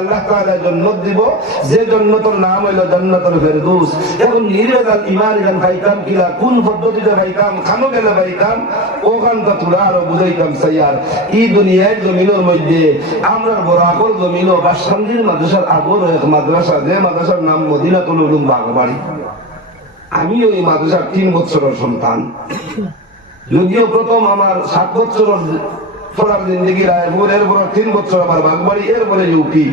আল্লাহ তাআলা জান্নাত দিব, যে জান্নাতের নাম হইল জান্নাতুল ফেরদৌস। এখন নির্ভেজাল ঈমান গান পাইতাম কিলা, কোন পদ্ধতিতে পাইতাম, খানো গেলে পাইতাম, ওখানটা তুলা আরো বুঝাইতাম সাইয়ার। এই দুনিয়ার জমিনের মধ্যে আমরা বড় আকল জমিন বাসখান্দির মাদ্রাসার আগর এক মাদ্রাসা, যে মাদ্রাসার নাম মদিনাতুল উলুম বাগবাড়ি। আমি ওই মাদ্রাসার 3 বছরের সন্তান। যদিও প্রথম আমার 7 বছরের পড়ার জিন্দগি রায়পুর, এরপর 3 বছর আমার বাগবাড়ি, এরপরে ইউপি।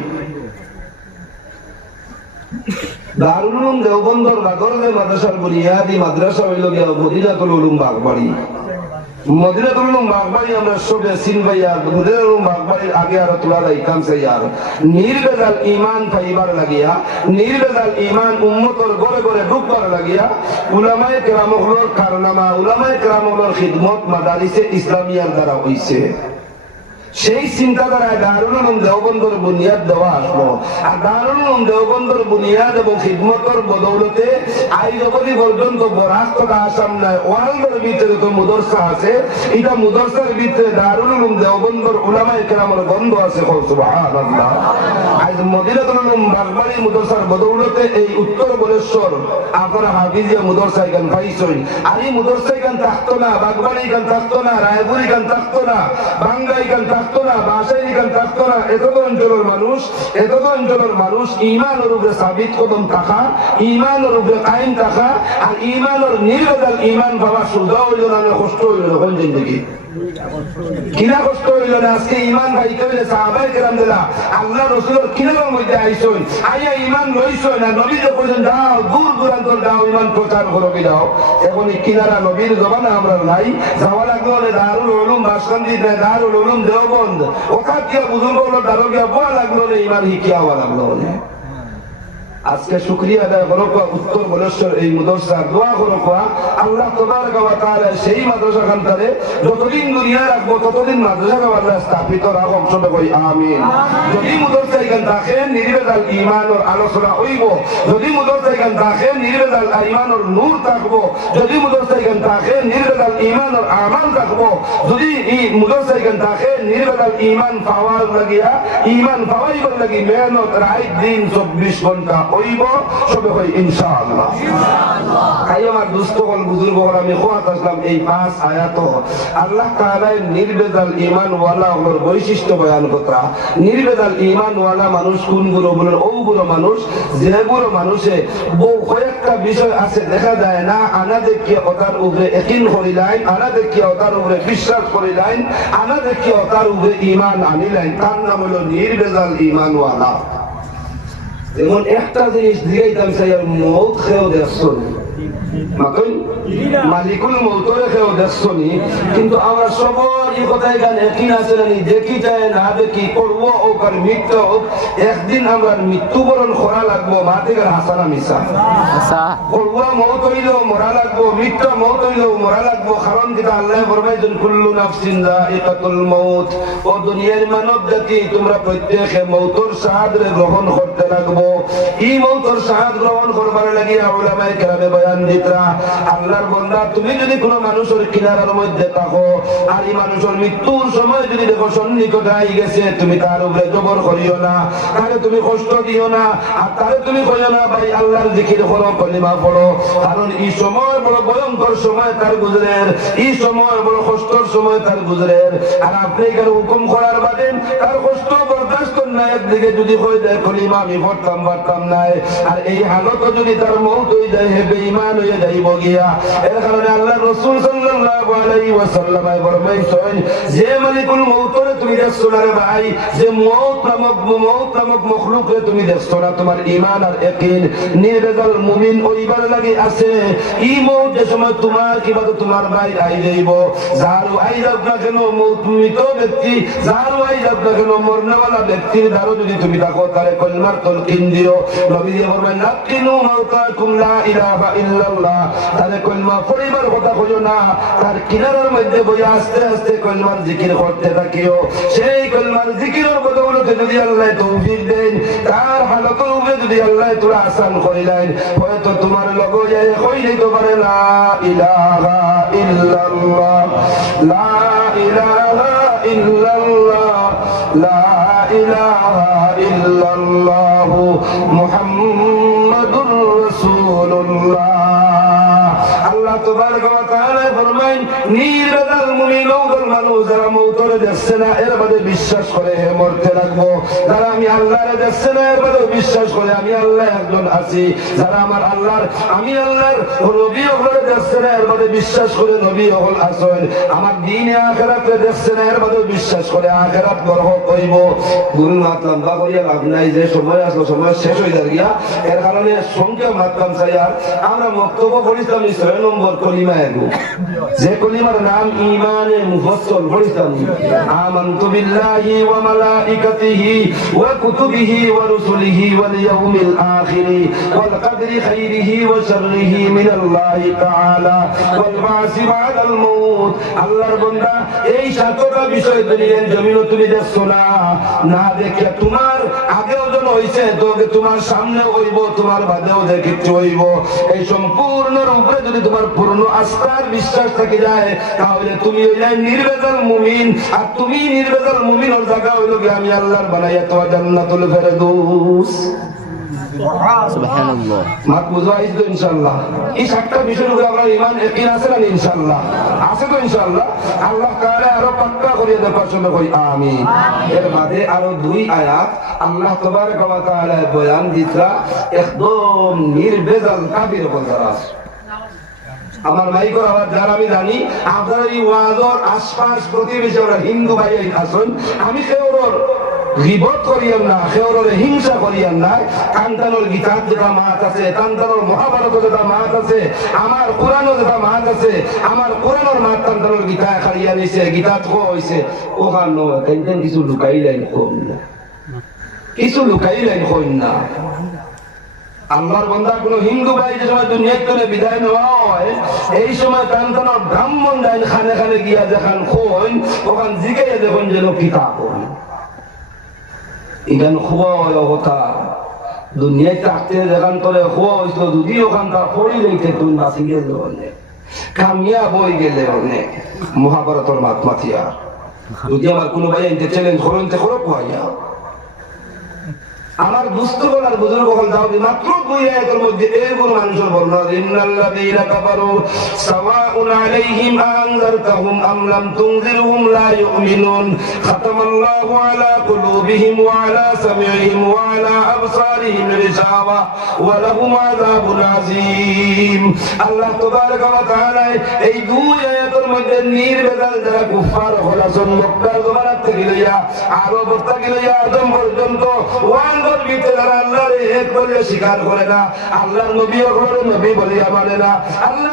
দারুল উলুম দেওবন্দর নাগরের মাদ্রাসার বুনিয়াদি মাদ্রাসা হইল গিয়া মদিনাতুল উলুম বাগবাড়ি। মদিনাতুল উলুম বাগবাড়ি আমরা সবে চিনবাইয়া, মদিনাতুল উলুম বাগবাড়ির আগে আরো তোলা যাইতাম সাইয়ার। নির্ভেজাল ঈমান পাইবার লাগিয়া, নির্ভেজাল ঈমান উম্মতর ঘরে ঘরে ঢুকবার লাগিয়া উলামায়ে কেরামগুলোর কারনামা, উলামায়ে কেরামগুলোর খিদমত মাদারিসে ইসলামিয়ার দ্বারা হইছে। সেই চিন্তাধারায় দারুল উলুম দেওবন্দর বুনিয়াদ দেওয়া আসলো। আর দারুল উলুম দেওবন্দর বুনিয়াদ এবং খিদমতের বদৌলতে আজ অবধি পর্যন্ত বরাস্তটা আসাম নাই ওয়ার্ল্ডের ভিতরে তো মুদরসা আছে। এটা মুদরসার ভিতরে দারুল উলুম দেওবন্দর উলামায়ে কেরামের গন্ধ আছে। সুবহানাল্লাহ। আজ মদিনাতুল উলুম বাগবাড়ি মুদরসার বদৌলতে এই উত্তর বলেশ্বর আপনারা হাফিজিয়া মুদরসা এখান পাইছেন। আর এই মুদরসা এখান থাকতো না, বাগবাড়ি এখান থাকতো না, রায়পুর এখান থাকতো না, বাংলা এখান থাকতো না, বাসাই এখান থাকতো না। এতদ অঞ্চলের মানুষ ঈমানের উপরে সাবিত কদম থাকা, ঈমানের উপরে কায়েম থাকা, আর ঈমানের নির্ভেজাল ঈমান পাওয়া সুবিধা হইল না, কষ্ট হইল না। কোন জিন্দগি কিনা কষ্ট হইল না? আজকে ঈমান পাইতে হইলে সাহাবায়ে কেরাম দিলা আল্লাহ রাসূলের কিনার মধ্যে আইসন, আইয়া ঈমান লইছই না। নবী যে কইছেন যাও দূর দূরান্ত যাও ঈমান প্রচার করো কি যাও। এখন কিনারা নবীর জমানা আমরা নাই, যাওয়া লাগলো দারুল উলুম বাসকান্দি, দারুল উলুম দেওবন্দ, ওখান থেকে বুজুর্গগুলো দারো গিয়া বলা লাগলো না, ঈমান শিখিয়া হওয়া লাগলো না। আজকে শুকরিয়া আদায় করো উত্তর বলেশ্বর এই মাদ্রাসা দোয়া করো আল্লাহ তাবারক ওয়া তাআলা সেই মাদ্রাসা খানটারে যতদিন দুনিয়া রাখবো ততদিন মাদ্রাসা আল্লাহ স্থাপিত রাখো। সবে কই আমিন। যদি মাদ্রাসা এখান থাকে নির্ভেজাল ঈমানের আলোচনা হইব, যদি মাদ্রাসা এখান থাকে নির্ভেজাল ঈমানের নূর থাকবো, যদি মাদ্রাসা এখান থাকে নির্ভেজাল ঈমানের আমাল থাকবো, যদি এই মাদ্রাসা এখান থাকে নির্ভেজাল ঈমান পাওয়ার লাগিয়া, ঈমান পাওয়াইবার লাগি মেহনত রাত দিন 24 ঘন্টা হইব। সবে হই ইনশাআল্লাহ। তাই আমার দুস্থ হল বুজুর্গ হল আমি খোয়াত আসলাম এই 5 আয়াত আল্লাহ তাআলা নির্ভেজাল ঈমান ওয়ালা হলোর বৈশিষ্ট্য বয়ান কথা। নির্ভেজাল ঈমান ওয়ালা মানুষ কোন গুলো বলেন? ও গুলো মানুষ যেগুলো মানুষে কয়েকটা বিষয় আছে দেখা যায় না, আনা দেখিয়ে ওটার উপরে ইয়াকিন করিলেন, আনা দেখিয়ে ওটার উপরে বিশ্বাস করিলেন, আনা দেখিয়ে ওটার উপরে ঈমান আনিলেন, তার নাম হলো নির্ভেজাল ঈমান ওয়ালা। যেমন একটা জিনিস দিয়েইতাম চাই, মৌত খেয়েও দেখছো মালিকুল মৌতরে খেয়েও দেখছো নি, কিন্তু আমরা সবার এই কথাই গান একই আছে না, দেখি যায় না দেখি করবো হোক আর মৃত্যু হোক, একদিন আমরা মৃত্যুবরণ করা লাগবো। মা থেকে হাসানা মিশা করবো, মৌত হইলেও মরা লাগবো, মৃত্যু মৌত হইলেও মরা লাগবো। কারণ যেটা আল্লাহ ফরমাইছেন কুল্লু নাফসিন যায়িকাতুল মউত, ও দুনিয়ার মানব জাতি তোমরা প্রত্যেকে মৌতর স্বাদ গ্রহণ করতে লাগবো। এই মৌতর স্বাদ গ্রহণ করবার লাগিয়া উলামায়ে কেরামে বয়ান দিতরা আল্লাহর বান্দা তুমি যদি কোনো মানুষের কিনারার মধ্যে থাকো আর এই মানুষের মৃত্যুর সময় যদি দেখো সন্নিকটে আই গেছে, তুমি তার উপরে জবর করিও না, তারে তুমি কষ্ট দিও না, আর তারে তুমি কইও না ভাই আল্লাহর জিকির করো, কলিমা পড়ো। কারণ এই সময় বড় ভয়ঙ্কর সময় তার গুজরের, এই সময় বড় কষ্টর সময় তার গুজরের। আর আপনি এখানে হুকুম করার বাদে তার কষ্ট বরদাস্ত নাই, একদিকে যদি হয়ে যায় কলিমা আমি পড়তাম পারতাম নাই, আর এই হালত যদি তার মৌত হয়ে যায় হে বেঈমান হয়ে যাইব গিয়া। এর কারণে আল্লাহ রাসূল সাল্লাল্লাহু আলাইহি ওয়াসাল্লাম ফরমাইছেন যে মালিকুল মউতরে তুমি দেখছো না রে ভাই, যে মউত নামক মখলুকরে তুমি দেখছো না, তোমার ঈমান আর ইয়াকিন নির্ভেজাল মুমিন ওইবার লাগি আছে। এই মউত যে সময় তোমার কিবা তো তোমার ভাই আই যাইব, যার আই যাক না কেন মউত মৃত ব্যক্তি, যার আই যাক না কেন মরণওয়ালা ব্যক্তির দ্বারা যদি তুমি থাকো তারে কলমার তলকিন দিও। নবী ফরমায় নাকিনু মাউতাকুম লা ইলাহা ইল্লাল্লাহ, তারে কলমা পড়িবার কথা কইও না, তার কিনারার মধ্যে বইয়া আস্তে আস্তে কলমার জিকির করতে থাকিও। সেই কলমার জিকিরের বদৌলতে যদি আল্লাহ তৌফিক দেন, তার হালতের উপরে যদি আল্লাহ তোরা আসান করিলেন, হয়তো তোমার লগে যায় কই দিতে পারে লা ইলাহা ইল্লাল্লাহ, লা ইলাহা ইল্লাল্লাহ, লা ইলাহা ইল্লাল্লাহু মুহাম্মাদুর রাসূলুল্লাহ। আল্লাহ তাবারক ওয়া তাআলা ফরমায় নির্বেজাল মুমিন ওগল মানুষ যারা মওতরে দেখছে না এর মধ্যে বিশ্বাস করে হে মরতে লাগবো, যারা আমি আল্লাহরে দেখছে না এর মধ্যে বিশ্বাস করে আমি আল্লাহ একজন আছি, যারা আমার আল্লাহর আমি আল্লাহর নবী ওগলে দেখছে না এর মধ্যে বিশ্বাস করে নবী ওগল আছেন, আমার দ্বীনে আখিরাতে দেখছে না এর মধ্যে বিশ্বাস করে আখিরাত বরকত হইব। গুরু মাত লম্বা করিয়া লাভ নাই, যে সময় আসলো সময় শেষ হয়ে যাবে গিয়া, এর কারণে সংখ্যা মাতলাম চাই। আর আমরা বক্তব্য পড়িতাম 6 নম্বর কলিমা এগো, যে কলিমার নাম ঈমানে মুফাসসাল পড়িতাম, আমানতু বিল্লাহি ওয়া মালাইকাতিহি ওয়া কুতুবিহি ওয়া রুসুলিহি ওয়াল ইয়াউমিল আখির ওয়াল কদরি খাইরিহি ওয়া শাররিহি মিনাল্লাহি তাআলা ওয়াল বাসি বাদাল মাউত। আল্লাহর বান্দা এই সাতটা বিষয় দুনিয়ার জমিনে তুমি দেখছো না, না দেখে তোমার আগেও জন হইছে তো তোমার সামনে হইব, তোমার বাদেও দেখিতে হইব। এই সম্পূর্ণ রূপে যদি তোমার পূর্ণ আস্থার বিশ্বাস থেকে যায় তাহলে তুমি হইলে নির্বেজাল মুমিন। আর তুমি নির্বেজাল মুমিনের জায়গা হইল কি আমি আল্লাহর বানাইয়া তো জান্নাতুল ফেরদৌস। সুবহানাল্লাহ। মাত বুঝা ইজ তো ইনশাআল্লাহ। এই সাতটা বিষয়ের উপরে আমরা ঈমান ইয়াকিন আছে না ইনশাআল্লাহ? আছে তো ইনশাআল্লাহ। আল্লাহ তাআলা আরো পাক্কা করিয়ে দেওয়ার জন্য কই আমিন। এর বাদে আরো 2 আয়াত আল্লাহ তাবারক ওয়া তাআলা বয়ান দিতরা একদম নির্বেজাল কাফির বলতারা। আমার মাইকর আওয়াজ যারা আমি জানি আপনারা এই ওয়াজর আশপাশ প্রতিবেশী ওরা হিন্দু ভাই আছেন, আমি কেউর গীবত করিয়ান না, কেউর হিংসা করিয়ান না। কান্তানোর গীতার যেটা মাত আছে, কান্তানোর মহাভারত যেটা মাত আছে, আমার কোরআনও যেটা মাত আছে, আমার কোরআনের মাত কান্তানোর গীতা খাড়িয়া নিছে, গীতা থো হইছে ওখান তেন কিছু লুকাই লাইন কম না, কিছু লুকাই লাইন কম না। আল্লাহর বান্দা কোন হিন্দু ভাই যে সময় দুনিয়া থেকে বিদায় নেওয়া হয় এই সময় কান্তানোর ব্রাহ্মণ যাই খানে খানে গিয়া যেখান খোন ওখান জিগাইয়া দেখুন যেন কিতাব এখান খোয়া হয় কথা দুনিয়ায় থাকতে যেখান করে খোয়া হয়েছিল যদি ওখান তার পড়ি লইতে তুই বাঁচি গেলে অনেক কামিয়া বই গেলে অনেক মহাভারতের মাতমাথিয়া। যদি আমার কোনো ভাই এনতে চ্যালেঞ্জ করেন তে করো কোয়া আমার বুঝতে আর বুজুর্গ হল দাও মাত্র 2 আয়াতের মধ্যে এরকম মানুষের বর্ণনা ইন্নাল্লাযীনা কাফারু সাওয়াউন আলাইহিম আনযারতাহুম আম লাম তুনযিরহুম লা ইউমিনুন খাতামাল্লাহু আলা কুলুবিহিম ওয়া আলা সামি'ihim ওয়া আলা আবসারিহিম গিশাওয়া ওয়া লাহুম আযাবুন আযীম। আল্লাহ তাবারক ওয়া তাআলা এই 2 আয়াতের মধ্যে নির্বেজাল যারা কুফার হলাসন মক্কার জমানা থেকে লইয়া আরব থেকে লইয়া আদম পর্যন্ত আল্লাহর এক বলে স্বীকার করে না, আল্লাহর নবী নবী বলিয়া মানে না, আল্লাহ